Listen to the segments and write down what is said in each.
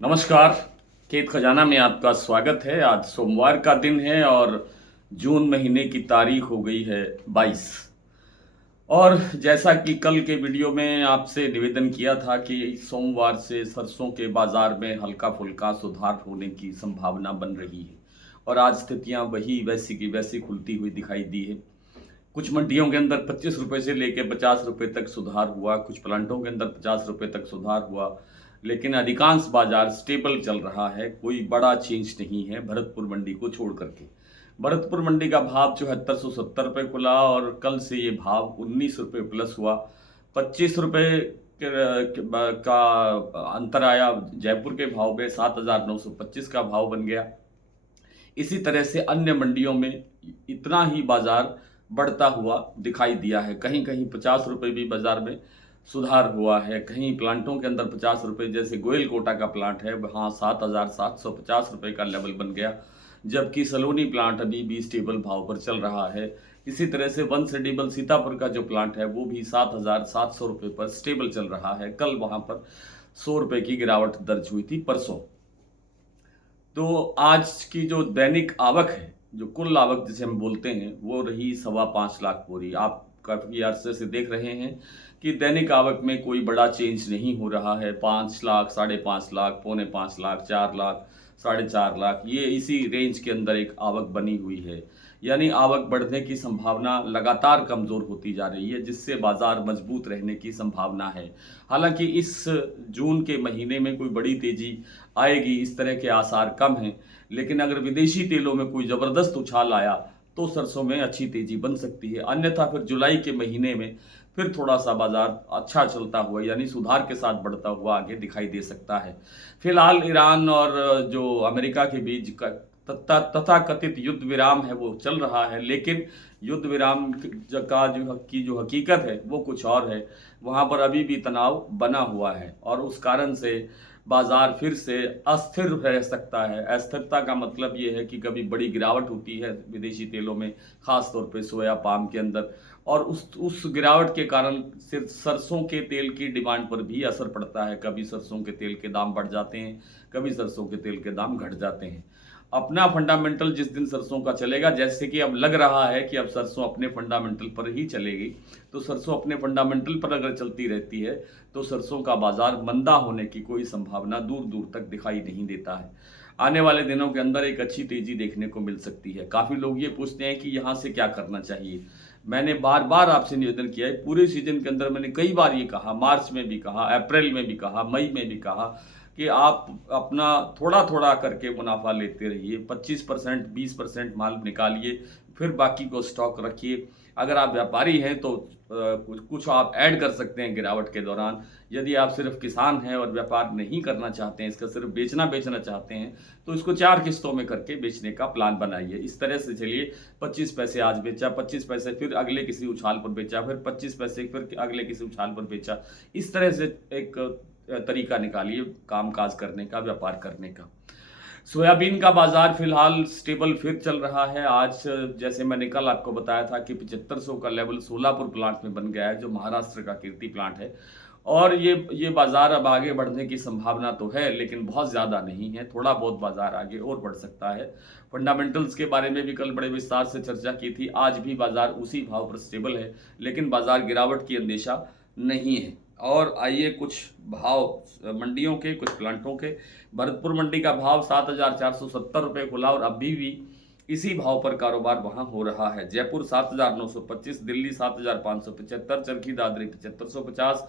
नमस्कार। खेत खजाना में आपका स्वागत है। आज सोमवार का दिन है और जून महीने की तारीख हो गई है 22। और जैसा कि कल के वीडियो में आपसे निवेदन किया था कि सोमवार से सरसों के बाजार में हल्का फुल्का सुधार होने की संभावना बन रही है और आज स्थितियां वही वैसी की वैसी खुलती हुई दिखाई दी है। कुछ मंडियों के अंदर 25 रुपए से लेकर 50 रुपए तक सुधार हुआ, कुछ प्लांटों के अंदर 50 रुपए तक सुधार हुआ, लेकिन अधिकांश बाजार स्टेबल चल रहा है। कोई बड़ा चेंज नहीं है भरतपुर मंडी को छोड़ करके। भरतपुर मंडी का भाव 7470 रुपये खुला और कल से ये भाव 19 रुपये प्लस हुआ। 25 रुपये का अंतर आया। जयपुर के भाव में 7925 का भाव बन गया। इसी तरह से अन्य मंडियों में इतना ही बाजार बढ़ता हुआ दिखाई दिया है। कहीं कहीं 50 रुपये भी बाजार में सुधार हुआ है। कहीं प्लांटों के अंदर 50 रुपये, जैसे गोयल कोटा का प्लांट है वहाँ 7750 रुपये का लेवल बन गया, जबकि सलोनी प्लांट अभी भी स्टेबल भाव पर चल रहा है। इसी तरह से वन सेडिबल सीतापुर का जो प्लांट है वो भी 7700 रुपये पर स्टेबल चल रहा है। कल वहाँ पर 100 रुपये की गिरावट दर्ज हुई थी परसों। तो आज की जो दैनिक आवक है, जो कुल आवक जिसे हम बोलते हैं, वो रही 5.25 लाख बोरी। आप काफ़ी अरसे से देख रहे हैं कि दैनिक आवक में कोई बड़ा चेंज नहीं हो रहा है। 5 लाख, 5.5 लाख, 5.25 लाख, 4 लाख, 4.5 लाख, ये इसी रेंज के अंदर एक आवक बनी हुई है। यानी आवक बढ़ने की संभावना लगातार कमज़ोर होती जा रही है, जिससे बाजार मजबूत रहने की संभावना है। हालांकि इस जून के महीने में कोई बड़ी तेज़ी आएगी इस तरह के आसार कम हैं, लेकिन अगर विदेशी तेलों में कोई ज़बरदस्त उछाल आया तो सरसों में अच्छी तेज़ी बन सकती है। अन्यथा फिर जुलाई के महीने में फिर थोड़ा सा बाजार अच्छा चलता हुआ, यानी सुधार के साथ बढ़ता हुआ आगे दिखाई दे सकता है। फिलहाल ईरान और जो अमेरिका के बीच का तथा कथित युद्ध विराम है वो चल रहा है, लेकिन युद्ध विराम का जो हकीकत है वो कुछ और है। वहाँ पर अभी भी तनाव बना हुआ है और उस कारण से बाजार फिर से अस्थिर रह सकता है। अस्थिरता का मतलब ये है कि कभी बड़ी गिरावट होती है विदेशी तेलों में, खास तौर पे सोया पाम के अंदर, और उस गिरावट के कारण सिर्फ सरसों के तेल की डिमांड पर भी असर पड़ता है। कभी सरसों के तेल के दाम बढ़ जाते हैं, कभी सरसों के तेल के दाम घट जाते हैं। अपना फंडामेंटल जिस दिन सरसों का चलेगा, जैसे कि अब लग रहा है कि अब सरसों अपने फंडामेंटल पर ही चलेगी, तो सरसों अपने फंडामेंटल पर अगर चलती रहती है तो सरसों का बाजार मंदा होने की कोई संभावना दूर दूर तक दिखाई नहीं देता है। आने वाले दिनों के अंदर एक अच्छी तेजी देखने को मिल सकती है। काफ़ी लोग ये पूछते हैं कि यहाँ से क्या करना चाहिए। मैंने बार बार आपसे निवेदन किया है, पूरे सीजन के अंदर मैंने कई बार ये कहा, मार्च में भी कहा, अप्रैल में भी कहा, मई में भी कहा कि आप अपना थोड़ा थोड़ा करके मुनाफा लेते रहिए। 25%, 20% माल निकालिए, फिर बाकी को स्टॉक रखिए। अगर आप व्यापारी हैं तो कुछ आप ऐड कर सकते हैं गिरावट के दौरान। यदि आप सिर्फ किसान हैं और व्यापार नहीं करना चाहते हैं, इसका सिर्फ बेचना चाहते हैं, तो इसको 4 किस्तों में करके बेचने का प्लान बनाइए। इस तरह से चलिए, 25 पैसे आज बेचा, 25 पैसे फिर अगले किसी उछाल पर बेचा, फिर 25 पैसे फिर अगले किसी उछाल पर बेचा। इस तरह से एक तरीका निकालिए काम काज करने का, व्यापार करने का। सोयाबीन का बाजार फिलहाल स्टेबल फिर चल रहा है। आज जैसे मैंने कल आपको बताया था कि 7500 का लेवल सोलापुर प्लांट में बन गया है, जो महाराष्ट्र का कीर्ति प्लांट है। और ये बाजार अब आगे बढ़ने की संभावना तो है, लेकिन बहुत ज़्यादा नहीं है। थोड़ा बहुत बाजार आगे और बढ़ सकता है। फंडामेंटल्स के बारे में भी कल बड़े विस्तार से चर्चा की थी। आज भी बाजार उसी भाव पर स्टेबल है, लेकिन बाजार गिरावट की अंदेशा नहीं है। और आइए कुछ भाव मंडियों के, कुछ प्लांटों के। भरतपुर मंडी का भाव 7470 रुपये खुला और अभी भी इसी भाव पर कारोबार वहां हो रहा है। जयपुर 7925, दिल्ली 7575, चरखी दादरी 7550,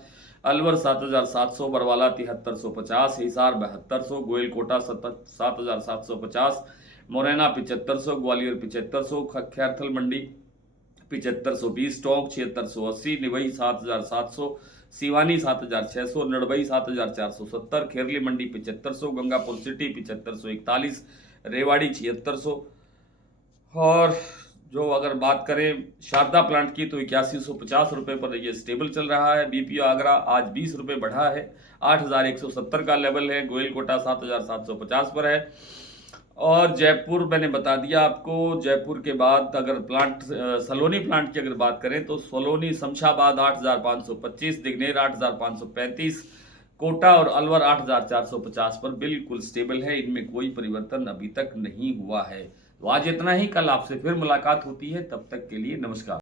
अलवर 7700, बरवाला 7350, हिसार 7200, गोयल कोटा 7750, मुरैना 7500, ग्वालियर 7500, खैरथल मंडी 7520, टोंक 7680, निवई 7700, सिवानी 7600, नड़बई 7470, खेरली मंडी 7500, गंगापुर सिटी 7541, रेवाड़ी 7600। और जो अगर बात करें शारदा प्लांट की, तो 8150 रुपये पर ये स्टेबल चल रहा है। बीपीओ आगरा आज 20 रुपये बढ़ा है, 8170 का लेवल है। गोयल कोटा 7750 पर है। और जयपुर मैंने बता दिया आपको। जयपुर के बाद अगर प्लांट सलोनी प्लांट की अगर बात करें, तो सलोनी शमशाबाद 8525, दिग्नेर 8535, कोटा और अलवर 8,450 पर बिल्कुल स्टेबल है, इनमें कोई परिवर्तन अभी तक नहीं हुआ है। तो आज इतना ही, कल आपसे फिर मुलाकात होती है, तब तक के लिए नमस्कार।